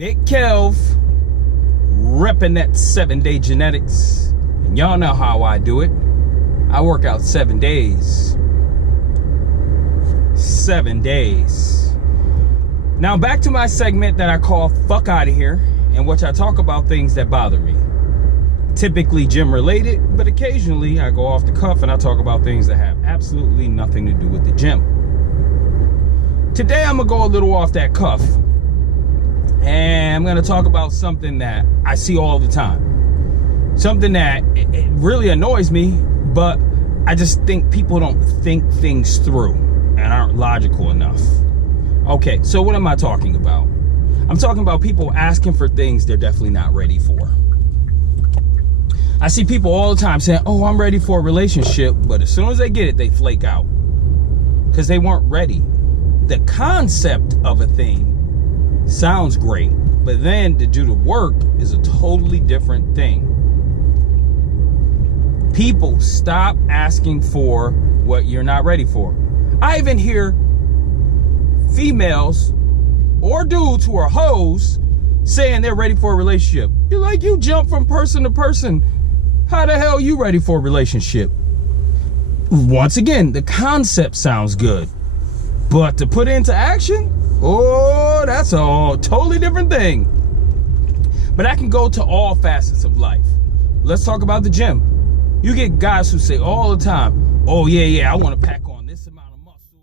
Big Kelv, repping that 7-day genetics. And y'all know how I do it. I work out 7 days. 7 days. Now back to my segment that I call Fuck Outta Here, in which I talk about things that bother me. Typically gym related, but occasionally I go off the cuff and I talk about things that have absolutely nothing to do with the gym. Today I'm gonna go a little off that cuff. And I'm gonna talk about something that I see all the time. Something that it really annoys me, but I just think people don't think things through and aren't logical enough. Okay, so what am I talking about? I'm talking about people asking for things they're definitely not ready for. I see people all the time saying, oh, I'm ready for a relationship, but as soon as they get it, they flake out because they weren't ready. The concept of a thing sounds great, but then to do the work is a totally different thing. People, stop asking for what you're not ready for. I even hear females or dudes who are hoes saying they're ready for a relationship. You're like, you jump from person to person. How the hell are you ready for a relationship? Once again, the concept sounds good, but to put it into action, oh, that's a totally different thing. But I can go to all facets of life. Let's talk about the gym. You get guys who say all the time, oh yeah, I want to pack on this amount of muscle.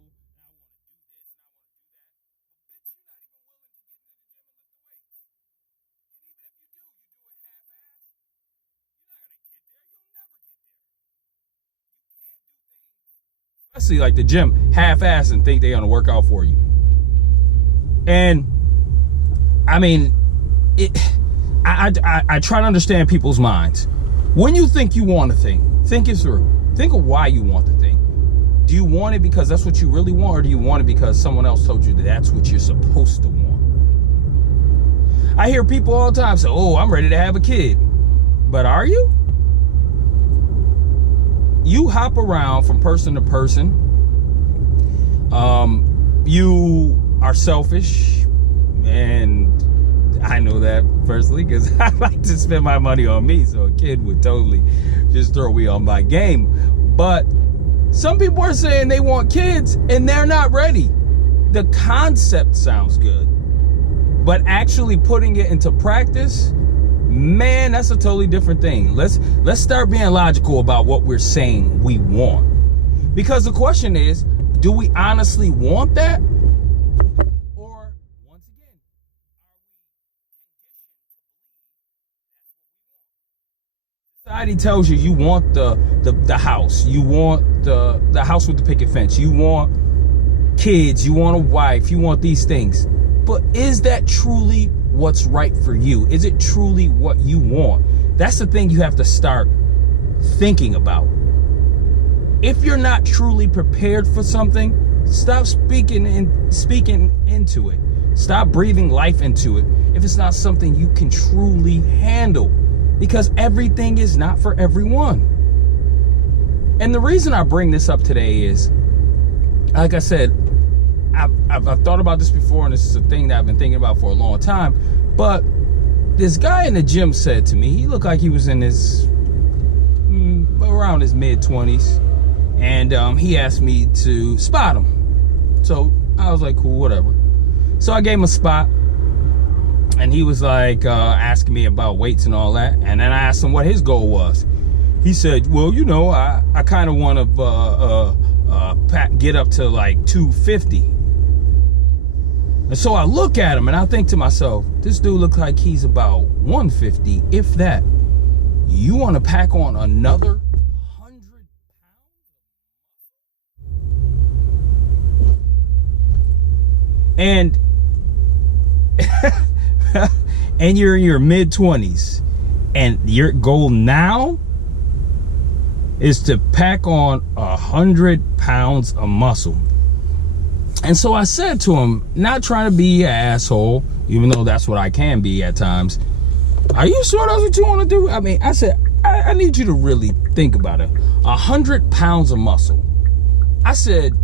Especially like the gym, half-ass and think they're gonna work out for you. And I mean, I try to understand people's minds. When you think you want a thing, think it through. Think of why you want the thing. Do you want it because that's what you really want, or do you want it because someone else told you that that's what you're supposed to want? I hear people all the time say, oh, I'm ready to have a kid. But are you? You hop around from person to person. You are selfish, and I know that personally because I like to spend my money on me, so a kid would totally just throw me on my game. But some people are saying they want kids and they're not ready. The concept sounds good, but actually putting it into practice, man, that's a totally different thing. Let's start being logical about what we're saying we want. Because the question is, do we honestly want that? Or, once again, society tells you want the house. You want the house with the picket fence. You want kids. You want a wife. You want these things. But is that truly what's right for you? Is it truly what you want? That's the thing you have to start thinking about. If you're not truly prepared for something, stop speaking into it. Stop breathing life into it if it's not something you can truly handle, because everything is not for everyone. And the reason I bring this up today is, like I said, I've thought about this before, and this is a thing that I've been thinking about for a long time. But this guy in the gym said to me, he looked like he was in his around his mid-20s, and he asked me to spot him. So I was like, cool, whatever. So I gave him a spot, and he was like asking me about weights and all that. And then I asked him what his goal was. He said, well, you know, I kind of want to get up to like 250. And so I look at him and I think to myself, this dude looks like he's about 150, if that. You want to pack on another 100 pounds? And and you're in your mid-20s, and your goal now is to pack on 100 pounds of muscle. And so I said to him, not trying to be an asshole, even though that's what I can be at times, are you sure that's what you want to do? I mean, I said, I need you to really think about it. 100 pounds of muscle. I said,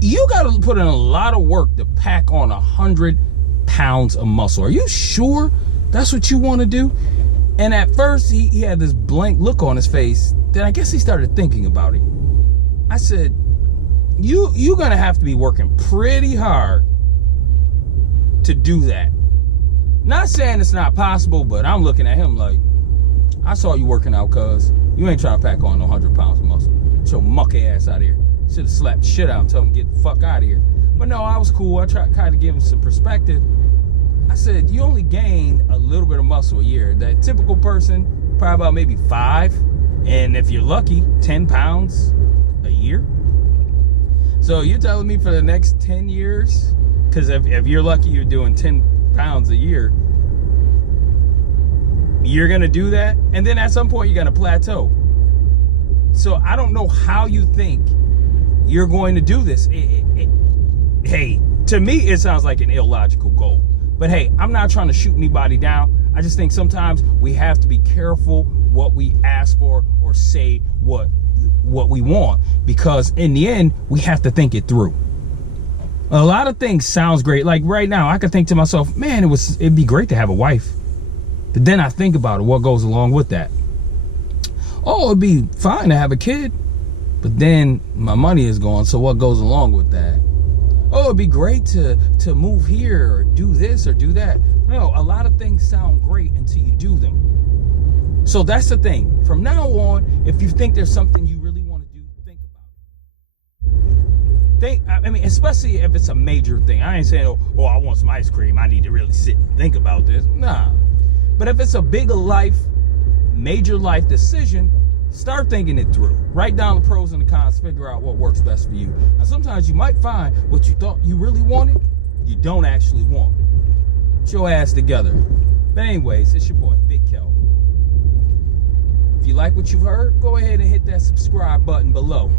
You got to put in a lot of work to pack on 100 pounds of muscle. Are you sure that's what you want to do? And at first, he had this blank look on his face. Then I guess he started thinking about it. I said, you're going to have to be working pretty hard to do that. Not saying it's not possible, but I'm looking at him like, I saw you working out, cuz. You ain't trying to pack on no 100 pounds of muscle. Get your mucky ass out of here. Should have slapped the shit out and told him get the fuck out of here. But no, I was cool. I tried kind of give him some perspective. I said, you only gain a little bit of muscle a year. That typical person, probably about maybe 5. And if you're lucky, 10 pounds a year. So you're telling me for the next 10 years, because if you're lucky, you're doing 10 pounds a year, you're going to do that? And then at some point, you're going to plateau. So I don't know how you think you're going to do this. Hey, to me, it sounds like an illogical goal. But hey, I'm not trying to shoot anybody down. I just think sometimes we have to be careful what we ask for or say what we want, because in the end, we have to think it through. A lot of things sounds great. Like right now, I could think to myself, man, it'd be great to have a wife. But then I think about it, what goes along with that. Oh, it'd be fine to have a kid, but then my money is gone, so what goes along with that? Oh, it'd be great to move here or do this or do that. No, a lot of things sound great until you do them. So that's the thing. From now on, if you think there's something you really want to do, think about it. I mean, especially if it's a major thing. I ain't saying, oh, I want some ice cream. I need to really sit and think about this. Nah. But if it's a major life decision, start thinking it through. Write down the pros and the cons. Figure out what works best for you. And sometimes you might find what you thought you really wanted, you don't actually want. Get your ass together. But anyways, it's your boy, Big Kel. If you like what you've heard, go ahead and hit that subscribe button below.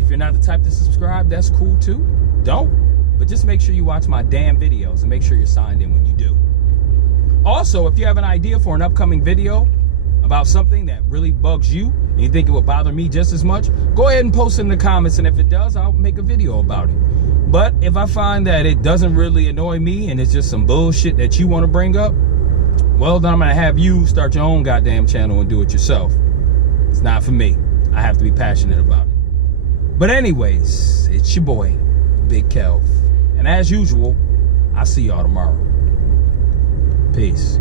If you're not the type to subscribe, that's cool too. Don't. But just make sure you watch my damn videos and make sure you're signed in when you do. Also, if you have an idea for an upcoming video about something that really bugs you and you think it would bother me just as much, go ahead and post it in the comments, and if it does, I'll make a video about it. But if I find that it doesn't really annoy me and it's just some bullshit that you want to bring up, well, then I'm going to have you start your own goddamn channel and do it yourself. It's not for me. I have to be passionate about it. But anyways, it's your boy, Big Kel. And as usual, I'll see y'all tomorrow. Peace.